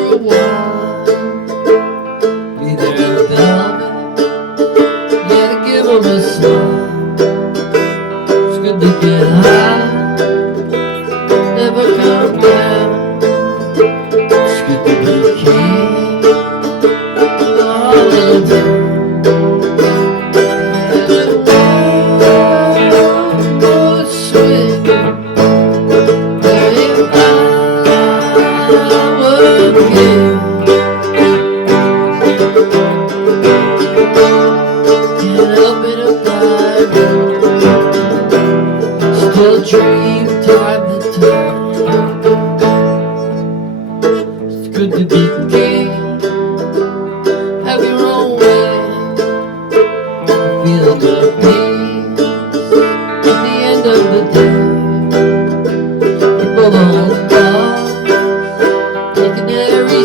a while. Be there velvet, yeah, to give 'em a smile. It's good to get high, never come down. It's good to be king of the holiday. Still dream time to time. It's good to be king, have your own way, feel the peace at the end of the day. People don't talk, they can never